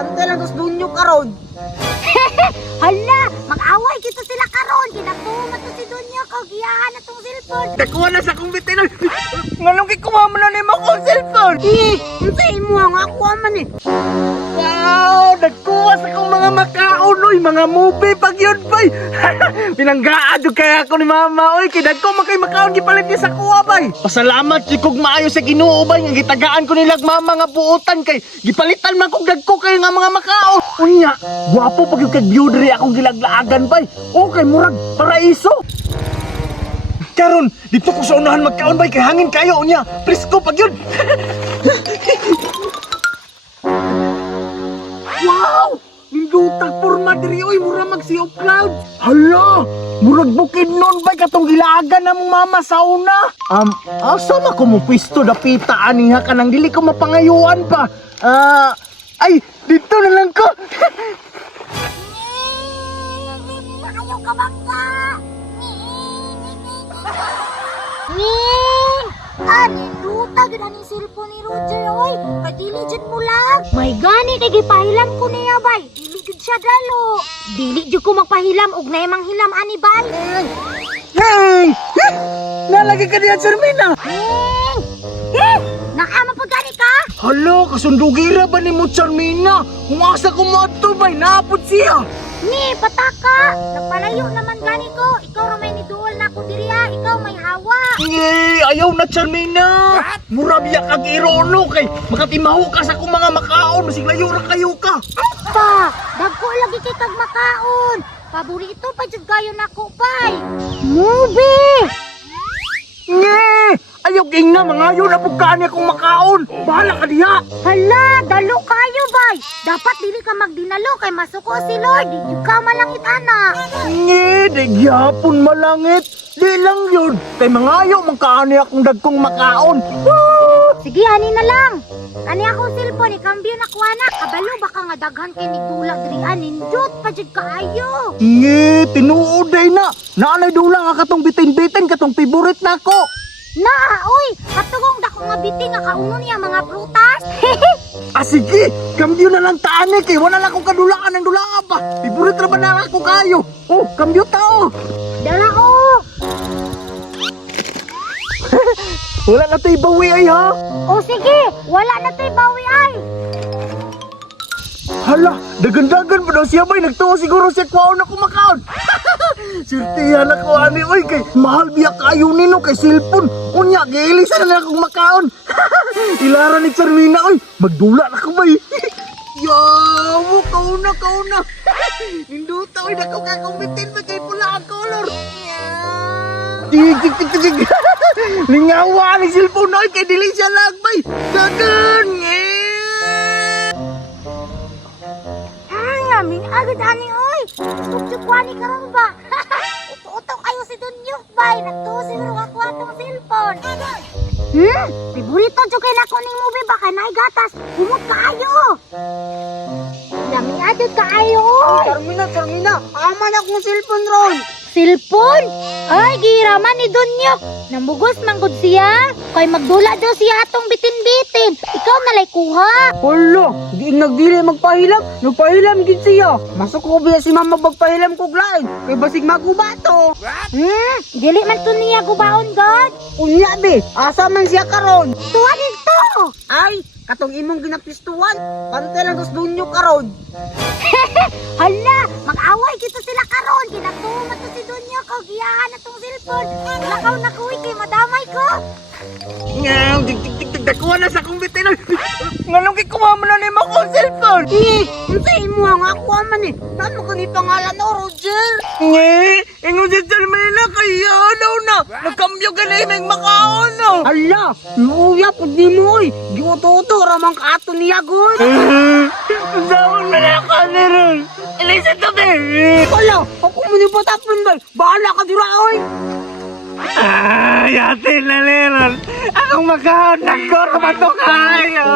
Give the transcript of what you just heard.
Pantay lang tos dunyo karon. Hala, mag-away kita sila karon. Kinatumat to si Dunyo kag giyahan na tong cellphone. Nakuha na sa kong bitin. Ngalong kay kumama na ni mo akong cellphone. Unsay mo ang ako man eh. Wow! Nagkuha sa kong mga makaon, oy, mga movie pag yun, bay. Pinanggaan yung kaya ako ni mama, oy. Kinag ko makay makaon, gipalit niya sa kuha, bay. Pasalamat, kung maayo sa Ginoo, bay. Ang gitagaan ko nilag mama nga buutan kay gipalitan man kong dagko kay nga mga makaon. Unya, guwapo pag yung kag-beauty akong gilaglaagan, bay. Okay, murag, paraiso. Karon, dito ko sa unahan magkaon, bay. Kay hangin kayo, unya. Presko pag yun. Wow! Nindutag porma diri oy, mura mag-sea of clouds. Hala! Murag bukid nun ba katong gilagan na mong mama sa una? Asa na ko mo pwisto dapita aniha ka nang dili ko mapangayuan pa. Ay, dito na lang ko. Ayaw ka bangka. Ning! Ninduta gid ani cellphone ni Roger oy. Kay dili jud mo lang. May gani kay gipahilam ko niya bay. Dili jud siya dalo. Dili jud ko magpahilam og naay manghilam ani bay. Hey! Nalagi ka diyan, Sermina. Ning! Naama pa gani ka? Hala, kasundugira ba ni mo, Charmina? Umasa ko mo ato bay, naapod siya. Ni, pataka! Nagpalayo naman gani ko. Ikaw ra may niduol na ako diri ha. Ikaw may hawa. Yay! Ayaw na, Charmina! Murabiya kag irono kay makatimaho ka sa kong mga makaon. Masiglayo ra kayo ka. Pa, dagko lagi kay kag makaon. Paborito pa jud kayo nako, bay. Movie! Nye! Ayaw king na, mangayo na pugkaan akong makaon. Bahala ka diha. Hala, dalo kayo, bay. Dapat dili ka magdinalo kay masuko si Lord. Di ka malangit ana. Nye! Di gyapon malangit. Di lang yun. Kay mangayo mangkaani akong dagkong makaon. Woo! Sige, ani na lang. Ani akong cellphone, ikambyo na ko anak. Kabalo baka nga daghan kay ni tulad diri anindot pa jud kaayo. Nye! Tinuoday na. Naanay dulang nga katong bitin-bitin katong favorite na ko. Na, oy, katugong dako nga biting nga kauno niya mga prutas. Sige, kambyo na lang taani kay wala lang akong kadulaan ng dulaan pa. Favorite ra ba na ako kayo? Oh, kambyo tao. Dala ko. Wala na tayo bawi ay ha. O sige, wala na to'y bawi ay. Hala, dagan-dagan pa daw siya bay. Nagtuwa siguro siya kwaon na kumakaon. Sirtihan ako ani oy kay mahal biya kayo nino kay cellphone. Unya, giilisan na lang akong makaon. Ilaran ni Charmina oy. Magdula na ko bay. Yawo, kauna. Ninduta oy, dako ka kumbitin ba kay pula ang color. Tig. Lingawa ni cellphone oy kay dili siya lagbay. Dagan. Aming agad ani oy. Tukjuk wani karon ba? Uto kayo si Dunyok bay. Nagtusi ro ako atong cellphone. Favorito jud kay nako ning movie ba kay naay gatas. Humot kaayo. Dami adto kaayo oy. Charmina, aman akong cellphone ron. Cellphone? Ay, gihiraman ni Dunyok. Nambugos manggod siya. Kay magdula daw siya atong bitin-bitin. Ikaw nalay kuha. Hala, di nagdili magpahilam. Nagpahilam gid siya. Masuk ko biya si mama magpahilam kog lain. Kay basig maguba to. Dili man to niya gubaon, God. Unya be, asa man siya karon? Tuwa dito. Ay, katong imong ginapistuan. Pantay lang tos dunyo karon. Hala, mag-away kita sila karon. Kinatumat to si Dunyok kag giyahan na tong cellphone. Lakaw na kuwi kay madamay ko. Ngayon, tig nakuha na sa kong bitin oy. Ngalong kay kumama na ni mo akong cellphone. Unsay mo ang ako man eh. Saan mo kani pangalan no, Roger? Nye, ingon si Charmina kaya daw na. Nagkambyo ka na imeng makaon no. Hala, luya pud nimo oy. Giuto-uto ra man kaato niya gud. Zaman mo na ako ni Ron. Elisa to be. Hala, ako mo ni patapon ba? Bahala ka dira oy. Ay, ate na Leron. Akong makaon. Nagkoro pa to kayo.